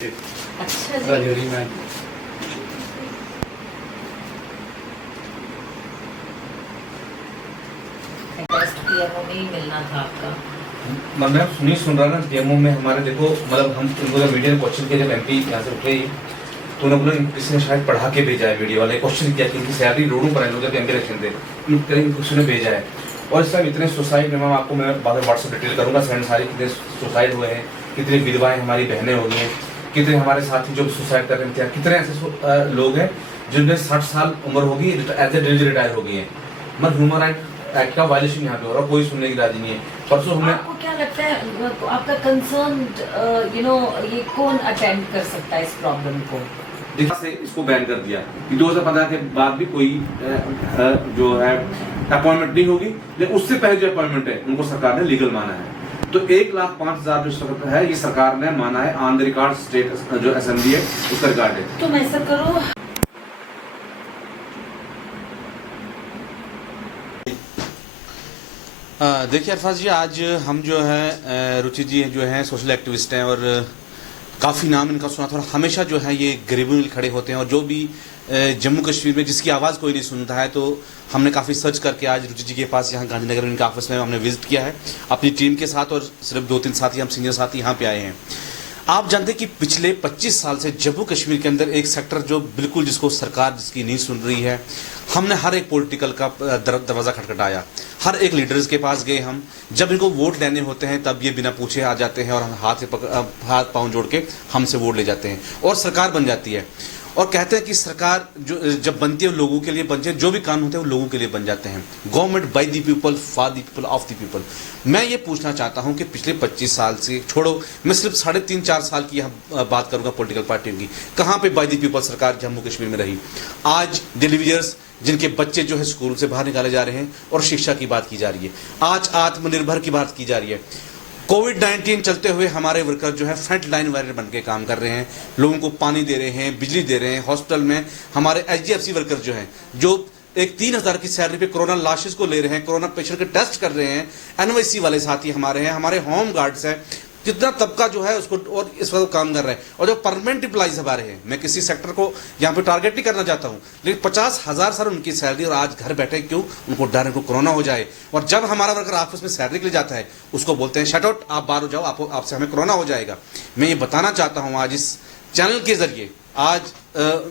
अच्छा जी। राजौरी में test PMO में ही मिलना था आपका। मैं नहीं सुन रहा ना पीएमओ में हमारे देखो मतलब हम उनको जब मीडिया ने क्वेश्चन किया जब एमपी यहाँ से उठे तो उन्होंने बोला किसी ने शायद पढ़ा के भेजा है मीडिया वाले क्वेश्चन किया कि इनकी सैलरी रोडों पर है लोग जब एमपी इलेक्शन थे किसी ने भेजा है। और इस टाइम इतने सुसाइड मैम आपको मैं बाद में व्हाट्सएप डिटेल करूँगा सेंड सारी कितने सुसाइड हुए हैं, कितनी विधवाएं हमारी बहनें हो गई हैं, कितने हमारे साथी जो सुसाइड कर रहे थे, कितने ऐसे लोग हैं जिनमें 60 साल उम्र होगी एज ए डिलीवरी रिटायर हो गई है। मतलब ह्यूमन राइट एक्ट का वायलेशन यहाँ पे हो रहा है, कोई सुनने की राजी नहीं है। परसों हमने आपको क्या लगता है आपका कंसर्न ये कौन अटेंड कर सकता है इस प्रॉब्लम को? से इसको बैन कर दिया कि 2015 के बाद भी कोई जो है अपॉइंटमेंट नहीं होगी, लेकिन उससे पहले जो अपॉइंटमेंट है उनको सरकार ने लीगल माना है। तो 1,05,000 जो है ये सरकार ने माना है ऑन द रिकॉर्ड स्टेट जो असेंबली है उसका रिकॉर्ड है। तुम ऐसा करो देखिए अरफाज जी, आज हम जो है रुचि जी जो हैं सोशल एक्टिविस्ट हैं और काफ़ी नाम इनका सुना था और हमेशा जो है ये गरीबों के लिए खड़े होते हैं और जो भी जम्मू कश्मीर में जिसकी आवाज़ कोई नहीं सुनता है, तो हमने काफ़ी सर्च करके आज रुचि जी के पास यहाँ गांधीनगर में इनका ऑफिस में हमने विजिट किया है अपनी टीम के साथ और सिर्फ 2-3 साथी हम सीनियर साथी यहाँ पे आए हैं। आप जानते हैं कि पिछले 25 साल से जम्मू कश्मीर के अंदर एक सेक्टर जो बिल्कुल जिसको सरकार जिसकी नहीं सुन रही है, हमने हर एक पॉलिटिकल का दरवाज़ा खटखटाया, हर एक लीडर्स के पास गए हम। जब इनको वोट लेने होते हैं तब ये बिना पूछे आ जाते हैं और हम हाथ पांव जोड़ के हमसे वोट ले जाते हैं और सरकार बन जाती है और कहते हैं कि सरकार जो जब बनती है लोगों के लिए बनती है, जो भी कानून होते हैं वो लोगों के लिए बन जाते हैं। Government by the people for the people of the people. मैं ये पूछना चाहता हूं कि पिछले 25 साल से छोड़ो, मैं सिर्फ 3.5-4 साल की यहाँ बात करूंगा पॉलिटिकल पार्टियों की, कहाँ पे बाय द पीपल सरकार जम्मू कश्मीर में रही। आज डिलीवरियर्स जिनके बच्चे जो है स्कूल से बाहर निकाले जा रहे हैं और शिक्षा की बात की जा रही है, आज आत्मनिर्भर की बात की जा रही है। कोविड-19 चलते हुए हमारे वर्कर जो है फ्रंट लाइन वॉरियर बन के काम कर रहे हैं, लोगों को पानी दे रहे हैं, बिजली दे रहे हैं। हॉस्पिटल में हमारे HDFC वर्कर जो हैं जो एक 3,000 की सैलरी पे कोरोना लाशेस को ले रहे हैं, कोरोना पेशेंट के टेस्ट कर रहे हैं। NYC वाले साथी हमारे हैं, हमारे होम गार्ड्स हैं, कितना तबका जो है उसको और इस वक्त काम कर रहे हैं। और जो परमानेंट एम्प्लॉइज हमारे हैं, मैं किसी सेक्टर को यहाँ पे टारगेट नहीं करना चाहता हूँ, लेकिन 50,000 सर उनकी सैलरी और आज घर बैठे क्यों? उनको डर है को कोरोना हो जाए। और जब हमारा वर्कर ऑफिस में सैलरी के लिए जाता है उसको बोलते हैं शट आउट, आप बाहर हो जाओ, आपसे हमें कोरोना हो जाएगा। मैं ये बताना चाहता हूँ आज इस चैनल के जरिए, आज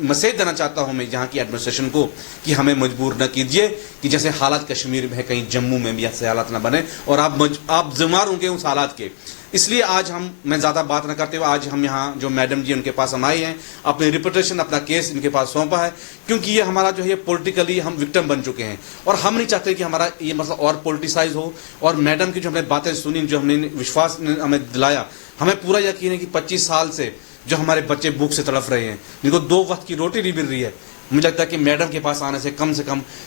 मैसेज देना चाहता हूं मैं यहाँ की एडमिनिस्ट्रेशन को कि हमें मजबूर न कीजिए कि जैसे हालात कश्मीर में है कहीं जम्मू में भी ऐसे हालात ना बने और आप जिम्मेदार होंगे उस हालात के। इसलिए आज मैं ज़्यादा बात न करते हुए आज हम यहाँ जो मैडम जी उनके पास हम आए हैं, अपनी रिपोर्टेशन अपना केस इनके पास सौंपा है, क्योंकि ये हमारा जो है पॉलिटिकली हम विक्टिम बन चुके हैं और हम नहीं चाहते कि हमारा ये मसला और पॉलिटिसाइज हो। और मैडम की जो हमने बातें सुनी, जो हमने विश्वास हमें दिलाया, हमें पूरा यकीन है कि 25 साल से जो हमारे बच्चे भूख से तड़फ रहे हैं, जिनको 2 वक्त की रोटी नहीं मिल रही है, मुझे लगता है कि मैडम के पास आने से कम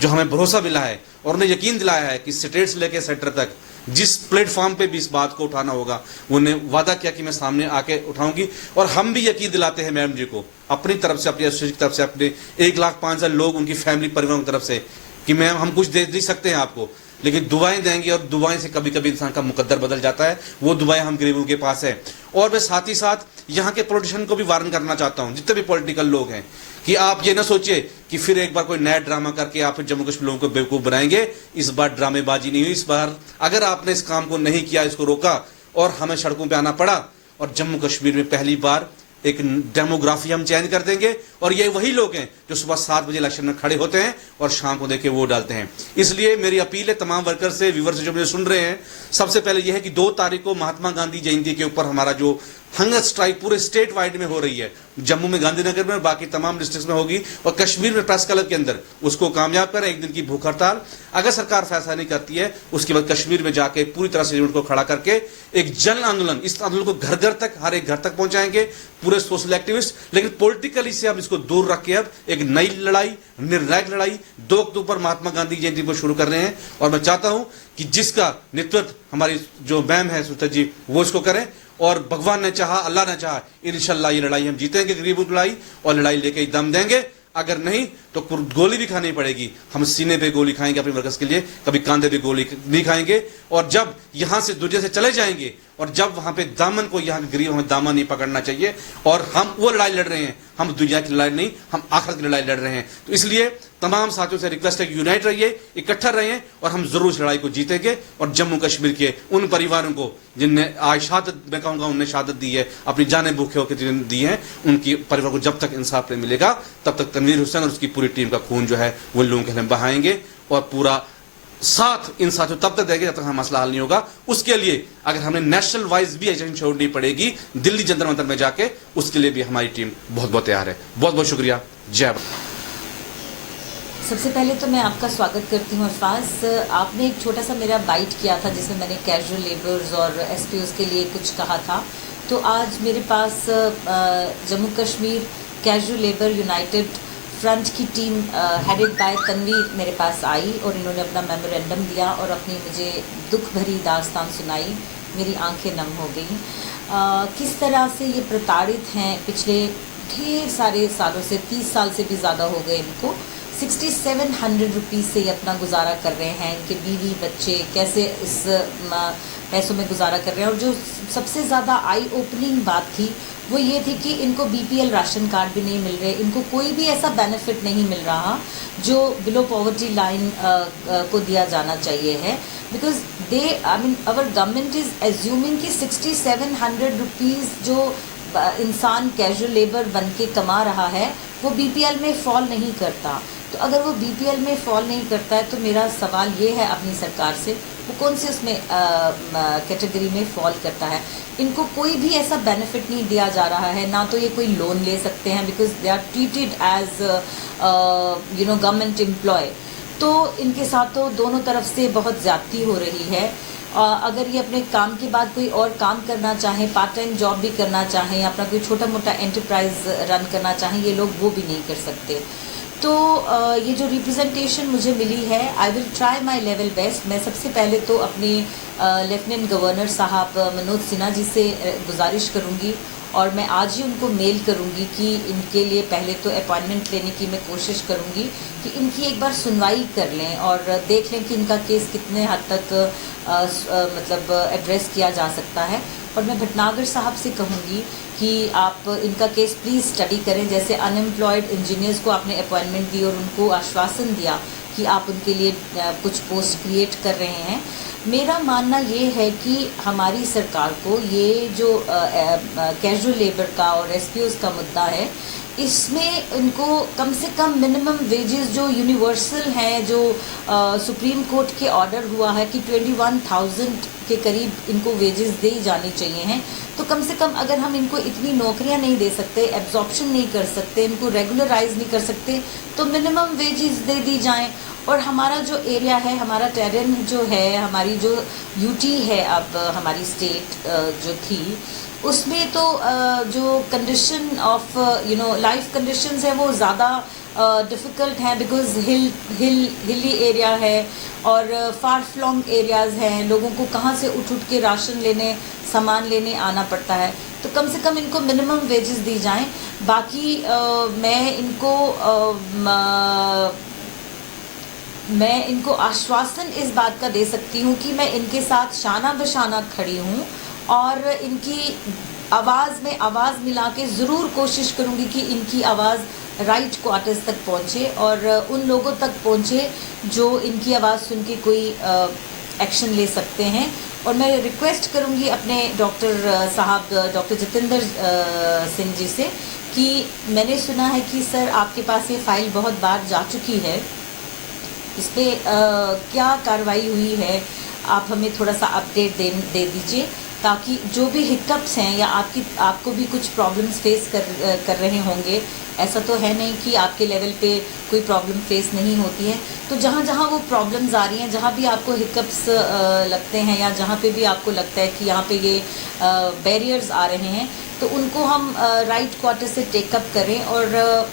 जो हमें भरोसा मिला है और उन्हें यकीन दिलाया है कि स्टेट से लेकर सेक्टर तक जिस प्लेटफॉर्म पे भी इस बात को उठाना होगा, उन्हें वादा किया कि मैं सामने आके उठाऊंगी। और हम भी यकीन दिलाते हैं मैडम जी को अपनी तरफ से, अपनी एसोसिएशन की तरफ से, अपने 1,05,000 लोग उनकी फैमिली परिवारों की तरफ से कि मैम हम कुछ दे नहीं सकते हैं आपको, लेकिन दुआएं देंगे और दुआएं से कभी कभी इंसान का मुकद्दर बदल जाता है। वो दुआएं हम गरीबों के पास है। और मैं साथ ही साथ यहाँ के पॉलिटिशियन को भी वार्न करना चाहता हूँ, जितने भी पॉलिटिकल लोग हैं, कि आप ये ना सोचिए कि फिर एक बार कोई नया ड्रामा करके आप जम्मू कश्मीर लोगों को बेवकूफ़ बनाएंगे। इस बार ड्रामेबाजी नहीं हुई। इस बार अगर आपने इस काम को नहीं किया, इसको रोका और हमें सड़कों पर आना पड़ा और जम्मू कश्मीर में पहली बार एक डेमोग्राफी हम चेंज कर देंगे और ये वही लोग हैं जो सुबह 7 बजे इलेक्शन में खड़े होते हैं और शाम को देखे वोट डालते हैं। इसलिए मेरी अपील है तमाम वर्कर से, व्यूवर से जो मुझे सुन रहे हैं, सबसे पहले यह है कि 2 तारीख को महात्मा गांधी जयंती के ऊपर हमारा जो हंगर स्ट्राइक पूरे स्टेट वाइड में हो रही है, जम्मू में, गांधीनगर में और बाकी तमाम डिस्ट्रिक्ट में होगी और कश्मीर में प्रेस क्लब के अंदर, उसको कामयाब करें। 1 दिन की भूख हड़ताल अगर सरकार फैसला नहीं करती है, उसके बाद कश्मीर में जाके पूरी तरह से यूनिट को खड़ा करके एक जन आंदोलन, इस आंदोलन को घर घर तक, हर एक घर तक पहुंचाएंगे पूरे सोशल एक्टिविस्ट। लेकिन पॉलिटिकली से हम इसको दूर रख के अब एक नई लड़ाई, निर्णायक लड़ाई 2 अक्टूबर महात्मा गांधी जयंती को शुरू कर रहे हैं। और मैं चाहता हूं कि जिसका नेतृत्व हमारी जो मैम है सुता जी, वो इसको करें और भगवान ने चाहा, अल्लाह ने चाहा, इंशाल्लाह ये लड़ाई हम जीतेंगे, गरीबों की लड़ाई, और लड़ाई लेके दम देंगे। अगर नहीं तो गोली भी खानी पड़ेगी। हम सीने पे गोली खाएंगे अपने वर्कर्स के लिए, कभी कांधे पे गोली नहीं खाएंगे। और जब यहां से दुनिया से चले जाएंगे और जब वहां पे दामन को, यहाँ के गरीब हमें दामन नहीं पकड़ना चाहिए, और हम वो लड़ाई लड़ रहे हैं, हम दुनिया की लड़ाई नहीं, हम आखिरत की लड़ाई लड़ रहे हैं। तो इसलिए तमाम साथियों से रिक्वेस्ट है कि यूनाइट रहिए, इकट्ठा रहिए, और हम जरूर इस लड़ाई को जीतेंगे। और जम्मू कश्मीर के उन परिवारों को जिनने आज शहादत, मैं कहूँगा उनने शहादत दी है, अपनी जानें भूखे होकर दी है, उनकी परिवार को जब तक इंसाफ नहीं मिलेगा तब तक तनवीर हुसैन और उसकी पूरी टीम का खून जो है वो लोगों के लिए बहाएंगे, और पूरा साथ इन साथियों तब तक देंगे जब तक हमारा मसला हल नहीं होगा। उसके लिए अगर हमें नेशनल वाइज भी एजेंट छोड़नी पड़ेगी दिल्ली जंतर मंतर में जाके, उसके लिए भी हमारी टीम बहुत बहुत तैयार है। बहुत बहुत शुक्रिया। जय भारत। सबसे पहले तो मैं आपका स्वागत करती हूँ अरफाज। आपने एक छोटा सा मेरा बाइट किया था जिसमें मैंने कैजुअल लेबर्स और एसपीओज के लिए कुछ कहा था। तो आज मेरे पास Jammu Kashmir casual labour united front की टीम हेडेड बाय तनवीर मेरे पास आई, और इन्होंने अपना मेमोरेंडम दिया और अपनी मुझे दुख भरी दास्तान सुनाई। मेरी आंखें नम हो गई। किस तरह से ये प्रताड़ित हैं पिछले ढेर सारे सालों से, 30 साल से भी ज़्यादा हो गए इनको। 6700 रुपीज़ से ये अपना गुजारा कर रहे हैं। इनके बीवी बच्चे कैसे इस पैसों में गुजारा कर रहे हैं। और जो सबसे ज़्यादा आई ओपनिंग बात थी वो ये थी कि इनको बीपीएल राशन कार्ड भी नहीं मिल रहे, इनको कोई भी ऐसा बेनिफिट नहीं मिल रहा जो बिलो पॉवर्टी लाइन को दिया जाना चाहिए है। Because they our government is assuming कि 6700 रुपीज़ जो इंसान कैजुअल लेबर बन के कमा रहा है वो बीपीएल में फॉल नहीं करता। तो अगर वो बीपीएल में फॉल नहीं करता है तो मेरा सवाल ये है अपनी सरकार से, वो कौन से उसमें कैटेगरी में फॉल करता है। इनको कोई भी ऐसा बेनिफिट नहीं दिया जा रहा है, ना तो ये कोई लोन ले सकते हैं because they are treated as government employ. तो इनके साथ तो दोनों तरफ से बहुत ज़्यादती हो रही है। अगर ये अपने काम के बाद कोई और काम करना चाहें, पार्ट टाइम जॉब भी करना चाहें, अपना कोई छोटा मोटा एंटरप्राइज रन करना चाहें, ये लोग वो भी नहीं कर सकते। तो ये जो रिप्रेजेंटेशन मुझे मिली है, I will try my level best. मैं सबसे पहले तो अपने लेफ्टिनेंट गवर्नर साहब मनोज सिन्हा जी से गुजारिश करूँगी, और मैं आज ही उनको मेल करूँगी कि इनके लिए पहले तो अपॉइंटमेंट लेने की मैं कोशिश करूँगी कि इनकी एक बार सुनवाई कर लें और देख लें कि इनका केस कितने हद तक मतलब एड्रेस किया जा सकता है। और मैं भटनागर साहब से कहूँगी कि आप इनका केस प्लीज़ स्टडी करें। जैसे अनएम्प्लॉयड इंजीनियर्स को आपने अपॉइंटमेंट दी और उनको आश्वासन दिया कि आप उनके लिए कुछ पोस्ट क्रिएट कर रहे हैं। मेरा मानना ये है कि हमारी सरकार को ये जो कैजुअल लेबर का और एसपीओज का मुद्दा है, इसमें इनको कम से कम मिनिमम वेजेस जो यूनिवर्सल हैं, जो सुप्रीम कोर्ट के ऑर्डर हुआ है कि 21,000 के करीब इनको वेजेस दी जानी चाहिए हैं। तो कम से कम अगर हम इनको इतनी नौकरियां नहीं दे सकते, एब्जॉर्प्शन नहीं कर सकते, इनको रेगुलराइज नहीं कर सकते, तो मिनिमम वेजेस दे दी जाएं। और हमारा जो एरिया है, हमारा टेरेन जो है, हमारी जो यूटी है, अब हमारी स्टेट जो थी, उसमें तो जो कंडीशन ऑफ लाइफ कंडीशंस है वो ज़्यादा डिफ़िकल्ट हैं बिकॉज़ हिली एरिया है और फार फ्लॉन्ग एरियाज़ हैं। लोगों को कहाँ से उठ के राशन लेने, सामान लेने आना पड़ता है। तो कम से कम इनको मिनिमम वेजेस दी जाएं। बाकी मैं इनको आश्वासन इस बात का दे सकती हूँ कि मैं इनके साथ शाना बशाना खड़ी हूँ और इनकी आवाज़ में आवाज़ मिला के ज़रूर कोशिश करूँगी कि इनकी आवाज़ राइट क्वार्टर्स तक पहुँचे और उन लोगों तक पहुँचे जो इनकी आवाज़ सुन के कोई एक्शन ले सकते हैं। और मैं रिक्वेस्ट करूँगी अपने डॉक्टर साहब डॉक्टर जितेंद्र सिंह जी से कि मैंने सुना है कि सर आपके पास ये फ़ाइल बहुत बार जा चुकी है, इस पर क्या कार्रवाई हुई है, आप हमें थोड़ा सा अपडेट दे दीजिए ताकि जो भी हिकअप्स हैं या आपको भी कुछ प्रॉब्लम्स फेस कर रहे होंगे। ऐसा तो है नहीं कि आपके लेवल पे कोई प्रॉब्लम फेस नहीं होती है। तो जहाँ जहाँ वो प्रॉब्लम्स आ रही हैं, जहाँ भी आपको हिकअप्स लगते हैं या जहाँ पे भी आपको लगता है कि यहाँ पे ये बैरियर्स आ रहे हैं, तो उनको हम राइट क्वार्टर से टेकअप करें। और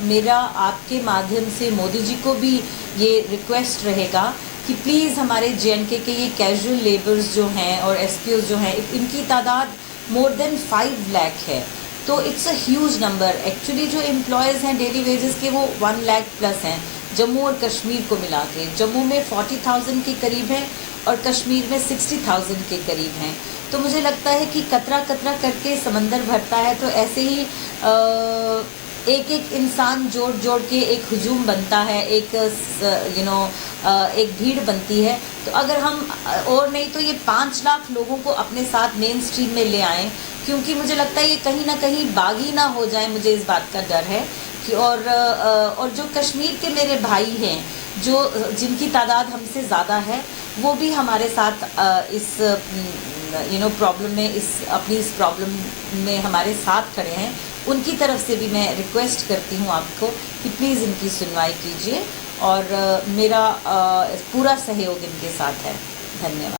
मेरा आपके माध्यम से मोदी जी को भी ये रिक्वेस्ट रहेगा कि प्लीज़ हमारे JNK के ये कैजुअल लेबर्स जो हैं और SPOs जो हैं, इनकी तादाद मोर देन 5 लाख है। तो it's a huge number. Actually जो एम्प्लॉयज़ हैं डेली वेजेस के वो 1 लाख प्लस हैं जम्मू और कश्मीर को मिला के। जम्मू में 40,000 के करीब है और कश्मीर में 60,000 के करीब हैं। तो मुझे लगता है कि कतरा कतरा करके समंदर भरता है, तो ऐसे ही एक एक इंसान जोड़ जोड़ के एक हुजूम बनता है, एक एक भीड़ बनती है। तो अगर हम और नहीं तो ये 5 लाख लोगों को अपने साथ मेन स्ट्रीम में ले आएँ, क्योंकि मुझे लगता है ये कहीं ना कहीं बागी ना हो जाए, मुझे इस बात का डर है कि और जो कश्मीर के मेरे भाई हैं, जो जिनकी तादाद हमसे ज़्यादा है, वो भी हमारे साथ इस प्रॉब्लम में अपनी इस प्रॉब्लम में हमारे साथ खड़े हैं। उनकी तरफ से भी मैं रिक्वेस्ट करती हूँ आपको कि प्लीज़ इनकी सुनवाई कीजिए, और मेरा पूरा सहयोग इनके साथ है। धन्यवाद।